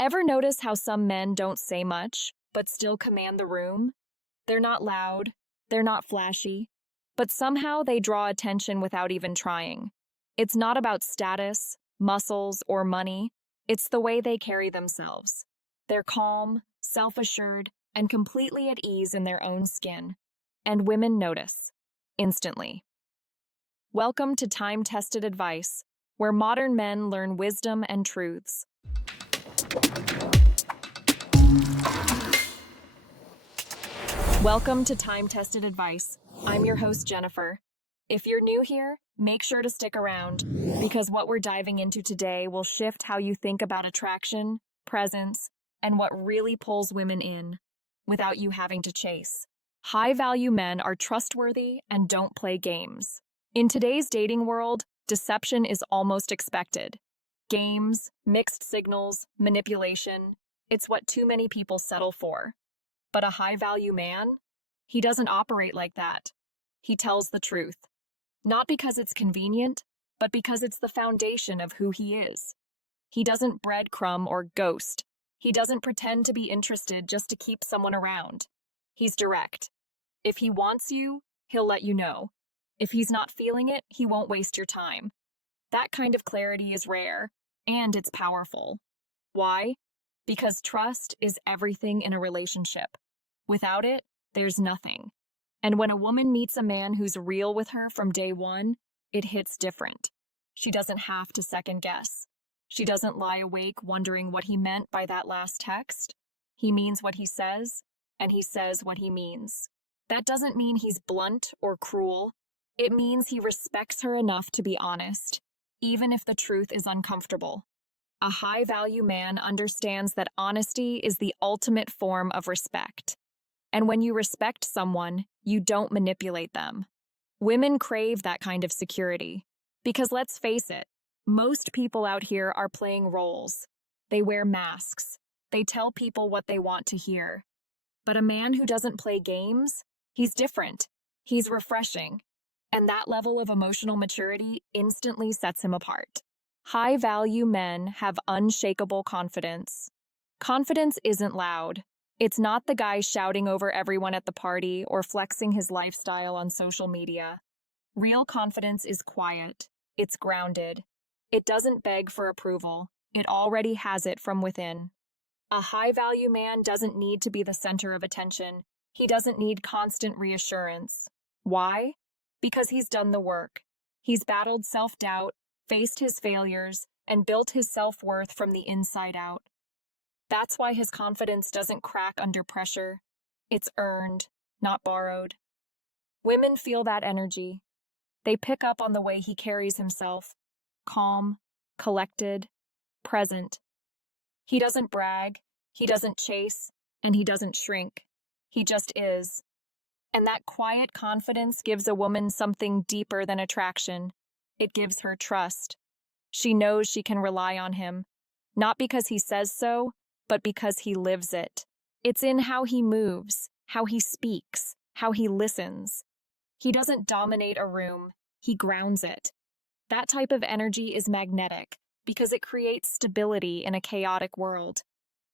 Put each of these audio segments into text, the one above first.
Ever notice how some men don't say much, but still command the room? They're not loud, they're not flashy, but somehow they draw attention without even trying. It's not about status, muscles, or money, it's the way they carry themselves. They're calm, self-assured, and completely at ease in their own skin. And women notice, instantly. Welcome to time-tested advice, where modern men learn wisdom and truths. Welcome to time-tested advice. I'm your host, Jennifer. If you're new here, make sure to stick around, because what we're diving into today will shift how you think about attraction, presence, and what really pulls women in, without you having to chase. High-value men are trustworthy and don't play games. In today's dating world, deception is almost expected. Games, mixed signals, manipulation, it's what too many people settle for. But a high-value man? He doesn't operate like that. He tells the truth. Not because it's convenient, but because it's the foundation of who he is. He doesn't breadcrumb or ghost. He doesn't pretend to be interested just to keep someone around. He's direct. If he wants you, he'll let you know. If he's not feeling it, he won't waste your time. That kind of clarity is rare, and it's powerful. Why? Because trust is everything in a relationship. Without it, there's nothing. And when a woman meets a man who's real with her from day one, it hits different. She doesn't have to second guess. She doesn't lie awake wondering what he meant by that last text. He means what he says, and he says what he means. That doesn't mean he's blunt or cruel. It means he respects her enough to be honest, even if the truth is uncomfortable. A high-value man understands that honesty is the ultimate form of respect. And when you respect someone, you don't manipulate them. Women crave that kind of security. Because let's face it, most people out here are playing roles. They wear masks. They tell people what they want to hear. But a man who doesn't play games, he's different. He's refreshing. And that level of emotional maturity instantly sets him apart. High-value men have unshakable confidence. Confidence isn't loud. It's not the guy shouting over everyone at the party or flexing his lifestyle on social media. Real confidence is quiet. It's grounded. It doesn't beg for approval. It already has it from within. A high-value man doesn't need to be the center of attention. He doesn't need constant reassurance. Why? Because he's done the work. He's battled self-doubt, faced his failures, and built his self-worth from the inside out. That's why his confidence doesn't crack under pressure. It's earned, not borrowed. Women feel that energy. They pick up on the way he carries himself. Calm, collected, present. He doesn't brag, he doesn't chase, and he doesn't shrink. He just is. And that quiet confidence gives a woman something deeper than attraction. It gives her trust. She knows she can rely on him, not because he says so, but because he lives it. It's in how he moves, how he speaks, how he listens. He doesn't dominate a room, he grounds it. That type of energy is magnetic because it creates stability in a chaotic world.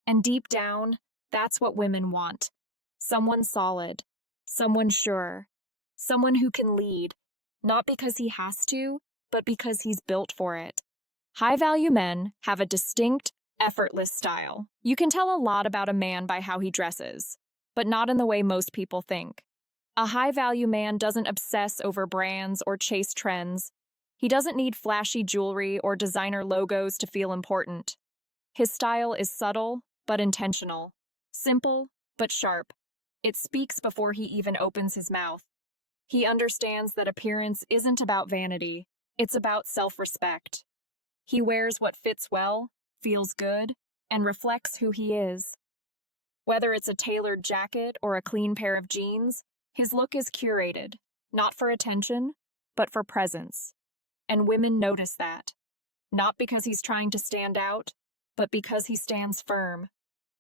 And deep down, that's what women want. Someone solid, someone sure, someone who can lead, not because he has to, but because he's built for it. High-value men have a distinct, effortless style. You can tell a lot about a man by how he dresses, but not in the way most people think. A high-value man doesn't obsess over brands or chase trends. He doesn't need flashy jewelry or designer logos to feel important. His style is subtle, but intentional. Simple, but sharp. It speaks before he even opens his mouth. He understands that appearance isn't about vanity. It's about self-respect. He wears what fits well, feels good, and reflects who he is. Whether it's a tailored jacket or a clean pair of jeans, his look is curated, not for attention, but for presence. And women notice that. Not because he's trying to stand out, but because he stands firm.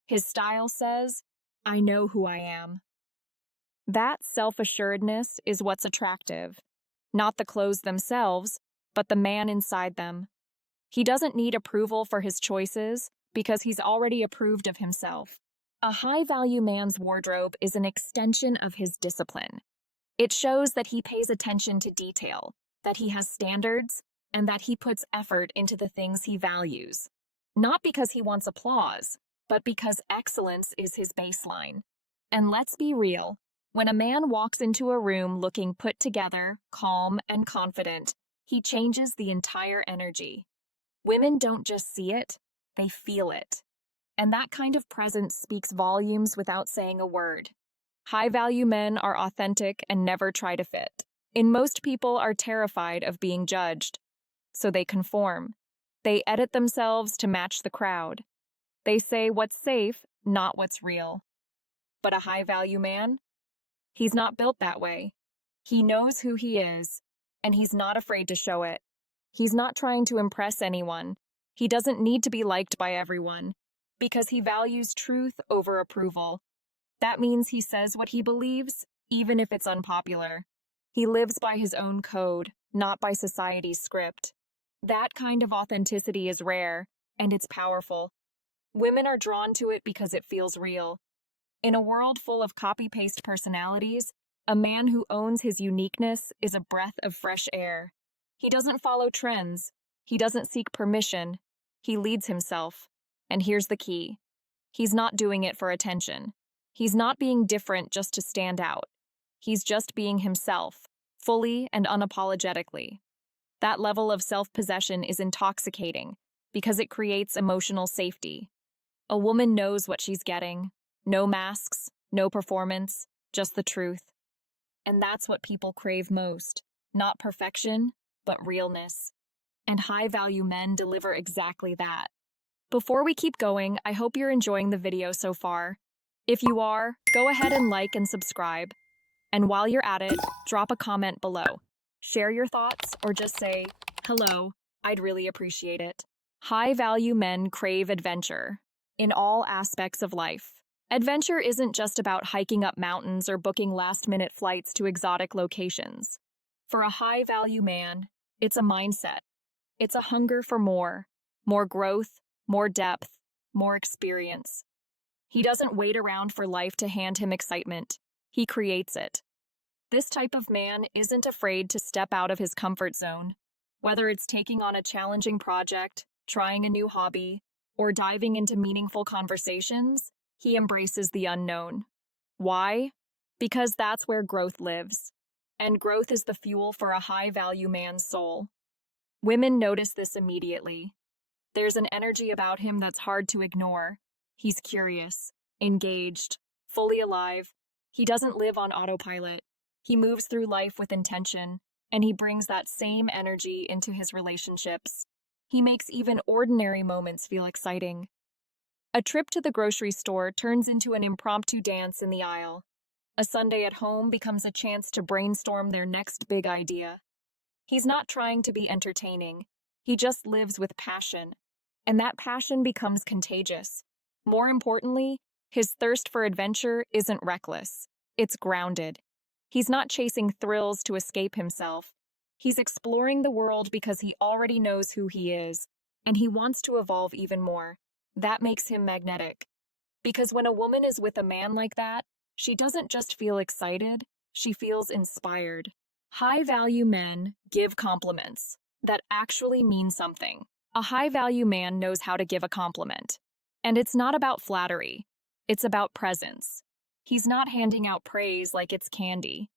His style says, "I know who I am." That self-assuredness is what's attractive. Not the clothes themselves, but the man inside them. He doesn't need approval for his choices, because he's already approved of himself. A high-value man's wardrobe is an extension of his discipline. It shows that he pays attention to detail, that he has standards, and that he puts effort into the things he values. Not because he wants applause, but because excellence is his baseline. And let's be real, when a man walks into a room looking put together, calm, and confident, he changes the entire energy. Women don't just see it, they feel it. And that kind of presence speaks volumes without saying a word. High-value men are authentic and never try to fit. Most people are terrified of being judged, so they conform. They edit themselves to match the crowd. They say what's safe, not what's real. But a high-value man? He's not built that way. He knows who he is, and he's not afraid to show it. He's not trying to impress anyone. He doesn't need to be liked by everyone, because he values truth over approval. That means he says what he believes, even if it's unpopular. He lives by his own code, not by society's script. That kind of authenticity is rare, and it's powerful. Women are drawn to it because it feels real. In a world full of copy-paste personalities, a man who owns his uniqueness is a breath of fresh air. He doesn't follow trends. He doesn't seek permission. He leads himself. And here's the key. He's not doing it for attention. He's not being different just to stand out. He's just being himself, fully and unapologetically. That level of self-possession is intoxicating because it creates emotional safety. A woman knows what she's getting. No masks, no performance, just the truth. And that's what people crave most. Not perfection, but realness. And high-value men deliver exactly that. Before we keep going, I hope you're enjoying the video so far. If you are, go ahead and like and subscribe. And while you're at it, drop a comment below. Share your thoughts or just say, hello, I'd really appreciate it. High-value men crave adventure in all aspects of life. Adventure isn't just about hiking up mountains or booking last-minute flights to exotic locations. For a high-value man, it's a mindset. It's a hunger for more growth, more depth, more experience. He doesn't wait around for life to hand him excitement. He creates it. This type of man isn't afraid to step out of his comfort zone. Whether it's taking on a challenging project, trying a new hobby, or diving into meaningful conversations, he embraces the unknown. Why? Because that's where growth lives. And growth is the fuel for a high-value man's soul. Women notice this immediately. There's an energy about him that's hard to ignore. He's curious, engaged, fully alive. He doesn't live on autopilot. He moves through life with intention, and he brings that same energy into his relationships. He makes even ordinary moments feel exciting. A trip to the grocery store turns into an impromptu dance in the aisle. A Sunday at home becomes a chance to brainstorm their next big idea. He's not trying to be entertaining. He just lives with passion. And that passion becomes contagious. More importantly, his thirst for adventure isn't reckless. It's grounded. He's not chasing thrills to escape himself. He's exploring the world because he already knows who he is, and he wants to evolve even more. That makes him magnetic. Because when a woman is with a man like that, she doesn't just feel excited, she feels inspired. High-value men give compliments that actually mean something. A high-value man knows how to give a compliment. And it's not about flattery. It's about presence. He's not handing out praise like it's candy.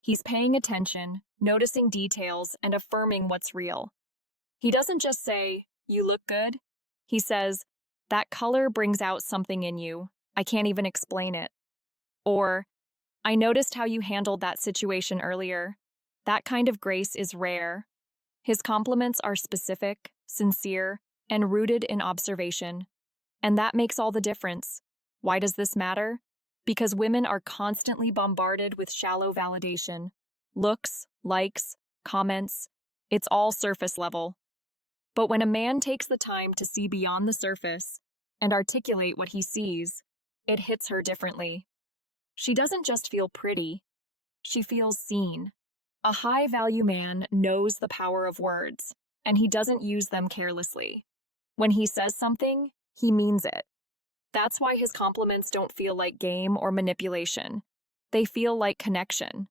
He's paying attention, noticing details, and affirming what's real. He doesn't just say, "You look good." He says, "That color brings out something in you. I can't even explain it." Or, "I noticed how you handled that situation earlier. That kind of grace is rare." His compliments are specific, sincere, and rooted in observation. And that makes all the difference. Why does this matter? Because women are constantly bombarded with shallow validation. Looks, likes, comments, it's all surface level. But when a man takes the time to see beyond the surface and articulate what he sees, it hits her differently. She doesn't just feel pretty, she feels seen. A high-value man knows the power of words, and he doesn't use them carelessly. When he says something, he means it. That's why his compliments don't feel like game or manipulation. They feel like connection.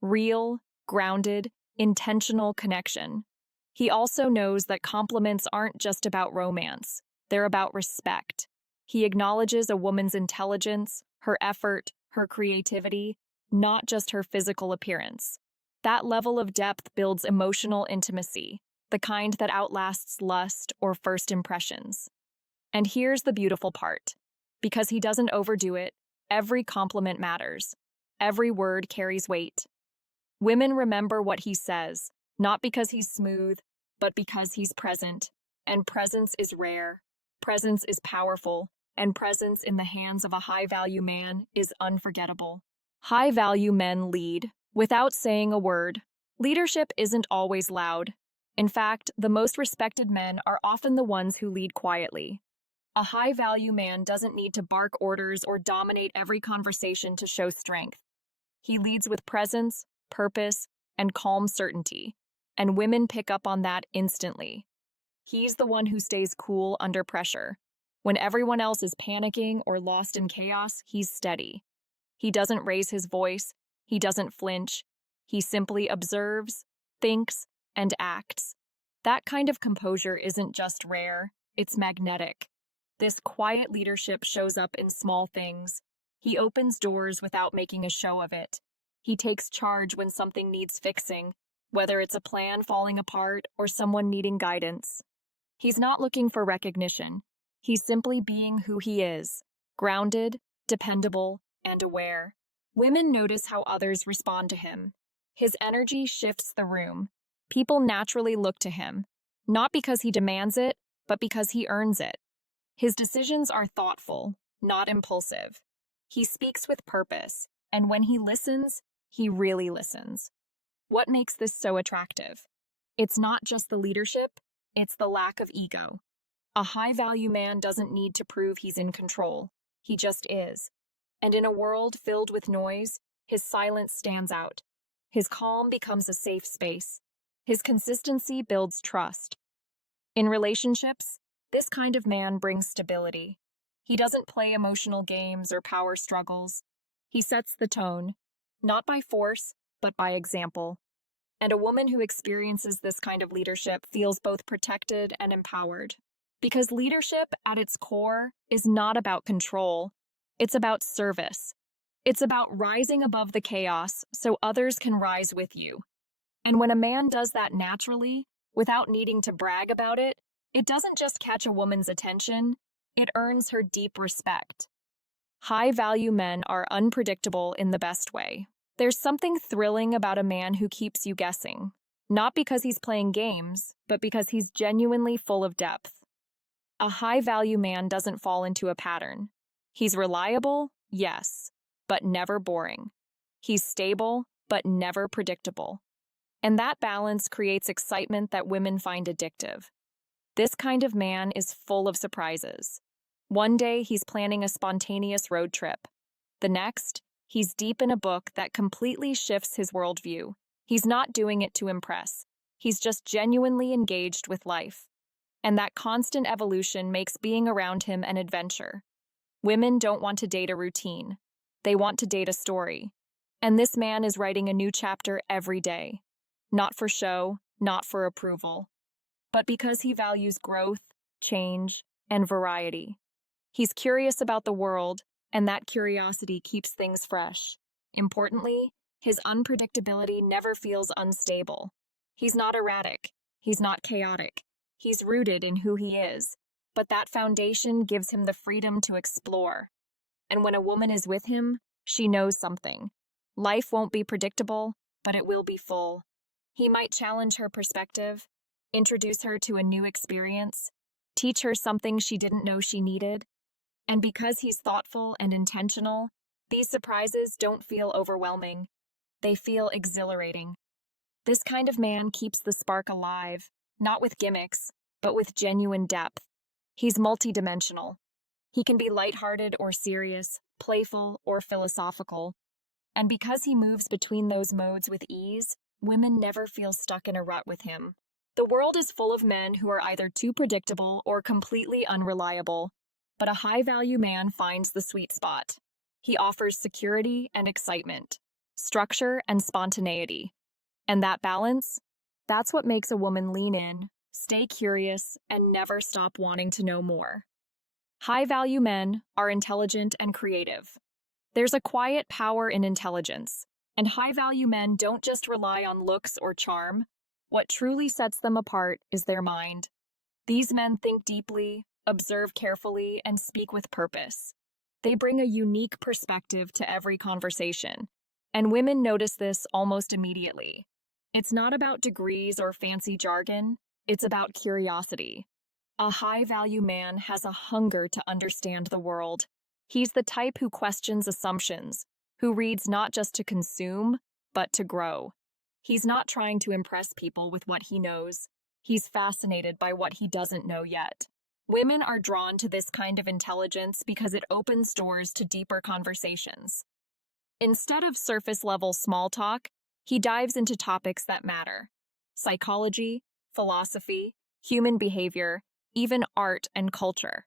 Real, grounded, intentional connection. He also knows that compliments aren't just about romance, they're about respect. He acknowledges a woman's intelligence, her effort, her creativity, not just her physical appearance. That level of depth builds emotional intimacy, the kind that outlasts lust or first impressions. And here's the beautiful part. Because he doesn't overdo it, every compliment matters. Every word carries weight. Women remember what he says, not because he's smooth, but because he's present. And presence is rare. Presence is powerful. And presence in the hands of a high-value man is unforgettable. High-value men lead, without saying a word. Leadership isn't always loud. In fact, the most respected men are often the ones who lead quietly. A high-value man doesn't need to bark orders or dominate every conversation to show strength. He leads with presence, purpose, and calm certainty, and women pick up on that instantly. He's the one who stays cool under pressure. When everyone else is panicking or lost in chaos, he's steady. He doesn't raise his voice, he doesn't flinch. He simply observes, thinks, and acts. That kind of composure isn't just rare, it's magnetic. This quiet leadership shows up in small things. He opens doors without making a show of it. He takes charge when something needs fixing, whether it's a plan falling apart or someone needing guidance. He's not looking for recognition. He's simply being who he is, grounded, dependable, and aware. Women notice how others respond to him. His energy shifts the room. People naturally look to him, not because he demands it, but because he earns it. His decisions are thoughtful, not impulsive. He speaks with purpose, and when he listens, he really listens. What makes this so attractive? It's not just the leadership, it's the lack of ego. A high-value man doesn't need to prove he's in control. He just is. And in a world filled with noise, his silence stands out. His calm becomes a safe space. His consistency builds trust. In relationships, this kind of man brings stability. He doesn't play emotional games or power struggles. He sets the tone, not by force, but by example. And a woman who experiences this kind of leadership feels both protected and empowered. Because leadership, at its core, is not about control. It's about service. It's about rising above the chaos so others can rise with you. And when a man does that naturally, without needing to brag about it, it doesn't just catch a woman's attention, it earns her deep respect. High-value men are unpredictable in the best way. There's something thrilling about a man who keeps you guessing, not because he's playing games, but because he's genuinely full of depth. A high-value man doesn't fall into a pattern. He's reliable, yes, but never boring. He's stable, but never predictable. And that balance creates excitement that women find addictive. This kind of man is full of surprises. One day, he's planning a spontaneous road trip. The next, he's deep in a book that completely shifts his worldview. He's not doing it to impress. He's just genuinely engaged with life. And that constant evolution makes being around him an adventure. Women don't want to date a routine. They want to date a story. And this man is writing a new chapter every day. Not for show, not for approval, but because he values growth, change, and variety. He's curious about the world, and that curiosity keeps things fresh. Importantly, his unpredictability never feels unstable. He's not erratic. He's not chaotic. He's rooted in who he is, but that foundation gives him the freedom to explore. And when a woman is with him, she knows something. Life won't be predictable, but it will be full. He might challenge her perspective, introduce her to a new experience, teach her something she didn't know she needed. And because he's thoughtful and intentional, these surprises don't feel overwhelming. They feel exhilarating. This kind of man keeps the spark alive, not with gimmicks, but with genuine depth. He's multidimensional. He can be lighthearted or serious, playful or philosophical. And because he moves between those modes with ease, women never feel stuck in a rut with him. The world is full of men who are either too predictable or completely unreliable. but a high-value man finds the sweet spot. He offers security and excitement, structure and spontaneity. And that balance, that's what makes a woman lean in, stay curious, and never stop wanting to know more. High-value men are intelligent and creative. There's a quiet power in intelligence, and high-value men don't just rely on looks or charm. What truly sets them apart is their mind. These men think deeply, observe carefully, and speak with purpose. They bring a unique perspective to every conversation, and women notice this almost immediately. It's not about degrees or fancy jargon, it's about curiosity. A high-value man has a hunger to understand the world. He's the type who questions assumptions, who reads not just to consume, but to grow. He's not trying to impress people with what he knows. He's fascinated by what he doesn't know yet. Women are drawn to this kind of intelligence because it opens doors to deeper conversations. Instead of surface-level small talk, he dives into topics that matter: psychology, philosophy, human behavior, even art and culture.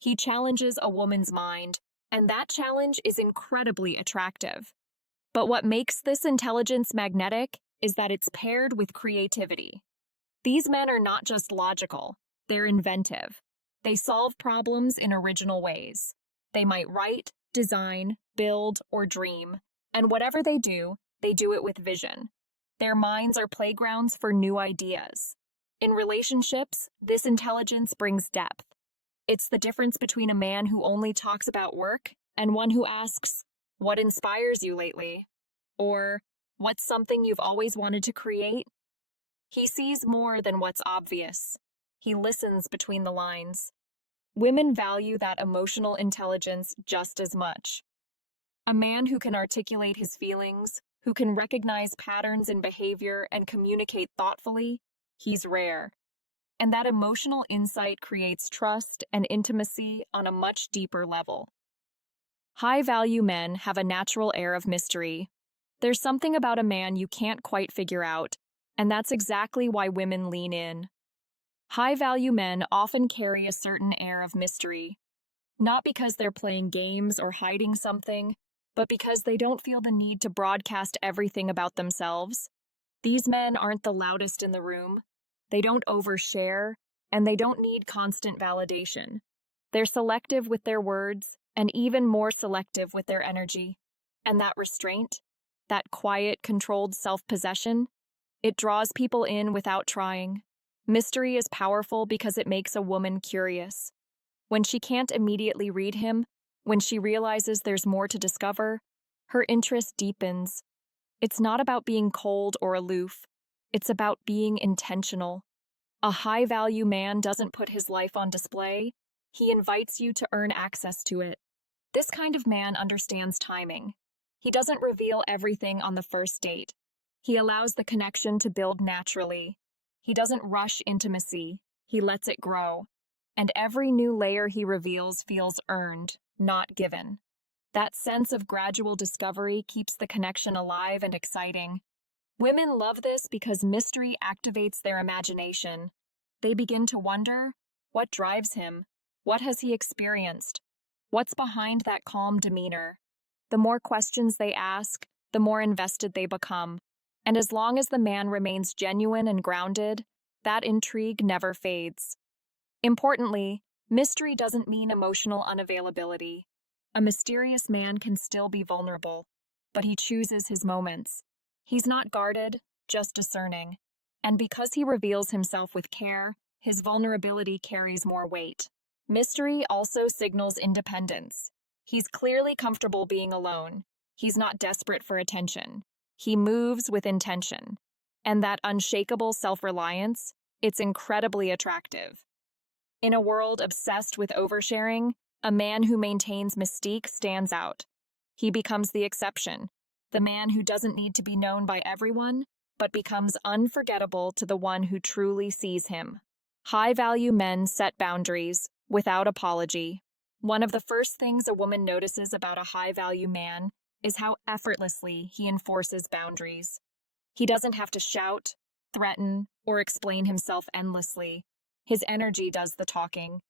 He challenges a woman's mind, and that challenge is incredibly attractive. But what makes this intelligence magnetic is that it's paired with creativity. These men are not just logical, they're inventive. They solve problems in original ways. They might write, design, build, or dream, and whatever they do it with vision. Their minds are playgrounds for new ideas. In relationships, this intelligence brings depth. It's the difference between a man who only talks about work and one who asks, "What inspires you lately?" Or, "What's something you've always wanted to create?" He sees more than what's obvious. He listens between the lines. Women value that emotional intelligence just as much. A man who can articulate his feelings, who can recognize patterns in behavior and communicate thoughtfully, he's rare. And that emotional insight creates trust and intimacy on a much deeper level. High-value men have a natural air of mystery. There's something about a man you can't quite figure out, and that's exactly why women lean in. High-value men often carry a certain air of mystery, not because they're playing games or hiding something, but because they don't feel the need to broadcast everything about themselves. These men aren't the loudest in the room. They don't overshare, and they don't need constant validation. They're selective with their words, and even more selective with their energy. And that restraint, that quiet, controlled self-possession, it draws people in without trying. Mystery is powerful because it makes a woman curious. When she can't immediately read him, when she realizes there's more to discover, her interest deepens. It's not about being cold or aloof. It's about being intentional. A high-value man doesn't put his life on display. He invites you to earn access to it. This kind of man understands timing. He doesn't reveal everything on the first date. He allows the connection to build naturally. He doesn't rush intimacy. He lets it grow. And every new layer he reveals feels earned, not given. That sense of gradual discovery keeps the connection alive and exciting. Women love this because mystery activates their imagination. They begin to wonder, what drives him? What has he experienced? What's behind that calm demeanor? The more questions they ask, the more invested they become. And as long as the man remains genuine and grounded, that intrigue never fades. Importantly, mystery doesn't mean emotional unavailability. A mysterious man can still be vulnerable, but he chooses his moments. He's not guarded, just discerning. And because he reveals himself with care, his vulnerability carries more weight. Mystery also signals independence. He's clearly comfortable being alone. He's not desperate for attention. He moves with intention. And that unshakable self-reliance, it's incredibly attractive. In a world obsessed with oversharing, a man who maintains mystique stands out. He becomes the exception, the man who doesn't need to be known by everyone, but becomes unforgettable to the one who truly sees him. High-value men set boundaries, without apology. One of the first things a woman notices about a high-value man is how effortlessly he enforces boundaries. He doesn't have to shout, threaten, or explain himself endlessly. His energy does the talking.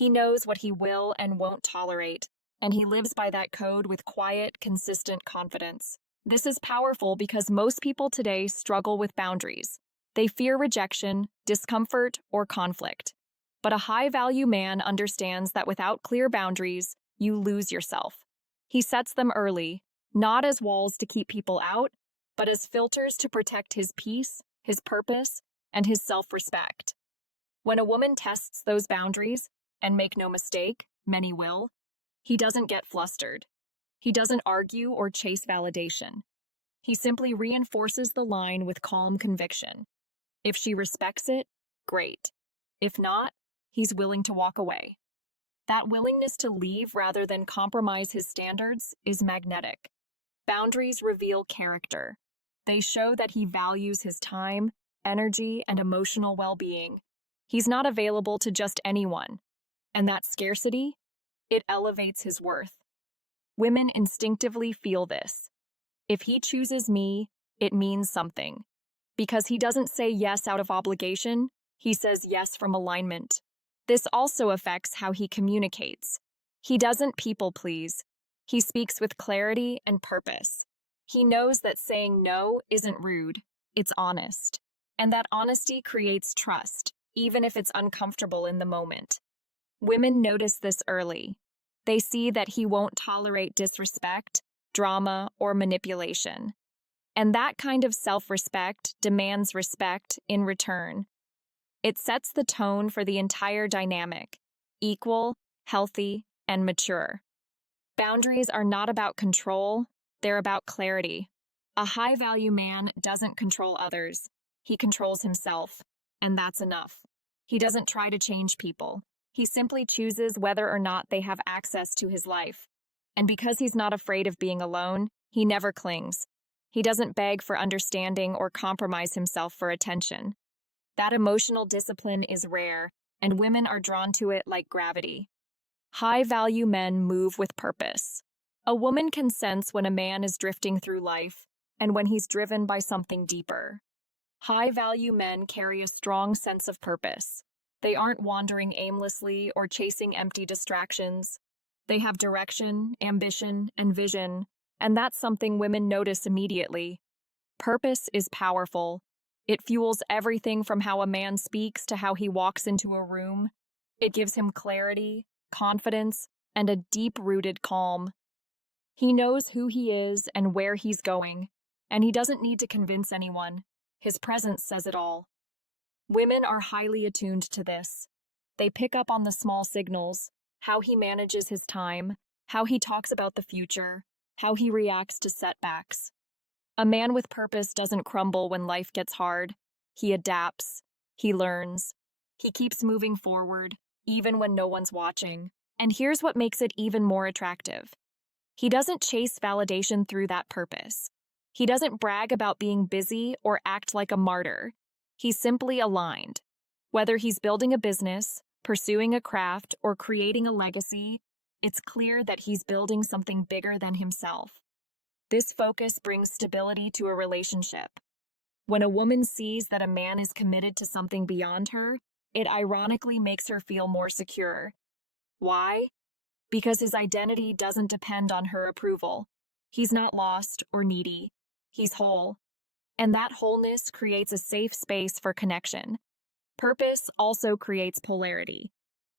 He knows what he will and won't tolerate, and he lives by that code with quiet, consistent confidence. This is powerful because most people today struggle with boundaries. They fear rejection, discomfort, or conflict. But a high-value man understands that without clear boundaries, you lose yourself. He sets them early, not as walls to keep people out, but as filters to protect his peace, his purpose, and his self-respect. When a woman tests those boundaries, and make no mistake, many will, he doesn't get flustered. He doesn't argue or chase validation. He simply reinforces the line with calm conviction. If she respects it, great. If not, he's willing to walk away. That willingness to leave rather than compromise his standards is magnetic. Boundaries reveal character. They show that he values his time, energy, and emotional well-being. He's not available to just anyone. And that scarcity, it elevates his worth. Women instinctively feel this. If he chooses me, it means something. Because he doesn't say yes out of obligation, he says yes from alignment. This also affects how he communicates. He doesn't people please. He speaks with clarity and purpose. He knows that saying no isn't rude, it's honest. And that honesty creates trust, even if it's uncomfortable in the moment. Women notice this early. They see that he won't tolerate disrespect, drama, or manipulation. And that kind of self-respect demands respect in return. It sets the tone for the entire dynamic, equal, healthy, and mature. Boundaries are not about control, they're about clarity. A high-value man doesn't control others. He controls himself, and that's enough. He doesn't try to change people. He simply chooses whether or not they have access to his life. And because he's not afraid of being alone, he never clings. He doesn't beg for understanding or compromise himself for attention. That emotional discipline is rare, and women are drawn to it like gravity. High-value men move with purpose. A woman can sense when a man is drifting through life and when he's driven by something deeper. High-value men carry a strong sense of purpose. They aren't wandering aimlessly or chasing empty distractions. They have direction, ambition, and vision, and that's something women notice immediately. Purpose is powerful. It fuels everything from how a man speaks to how he walks into a room. It gives him clarity, confidence, and a deep-rooted calm. He knows who he is and where he's going, and he doesn't need to convince anyone. His presence says it all. Women are highly attuned to this. They pick up on the small signals, how he manages his time, how he talks about the future, how he reacts to setbacks. A man with purpose doesn't crumble when life gets hard. He adapts. He learns. He keeps moving forward, even when no one's watching. And here's what makes it even more attractive. He doesn't chase validation through that purpose. He doesn't brag about being busy or act like a martyr. He's simply aligned. Whether he's building a business, pursuing a craft, or creating a legacy, it's clear that he's building something bigger than himself. This focus brings stability to a relationship. When a woman sees that a man is committed to something beyond her, it ironically makes her feel more secure. Why? Because his identity doesn't depend on her approval. He's not lost or needy. He's whole. And that wholeness creates a safe space for connection. Purpose also creates polarity.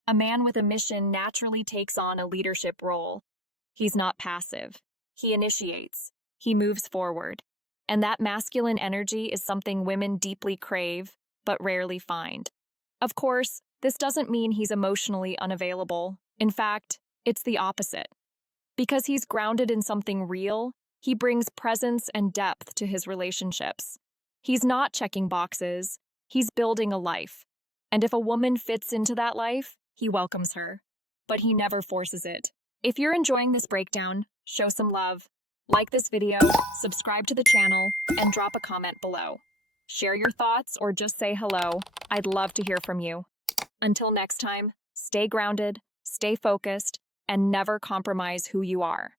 A man with a mission naturally takes on a leadership role. He's not passive. He initiates. He moves forward. And that masculine energy is something women deeply crave, but rarely find. Of course, this doesn't mean he's emotionally unavailable. In fact, it's the opposite. Because he's grounded in something real, he brings presence and depth to his relationships. He's not checking boxes, he's building a life. And if a woman fits into that life, he welcomes her. But he never forces it. If you're enjoying this breakdown, show some love. Like this video, subscribe to the channel, and drop a comment below. Share your thoughts or just say hello. I'd love to hear from you. Until next time, stay grounded, stay focused, and never compromise who you are.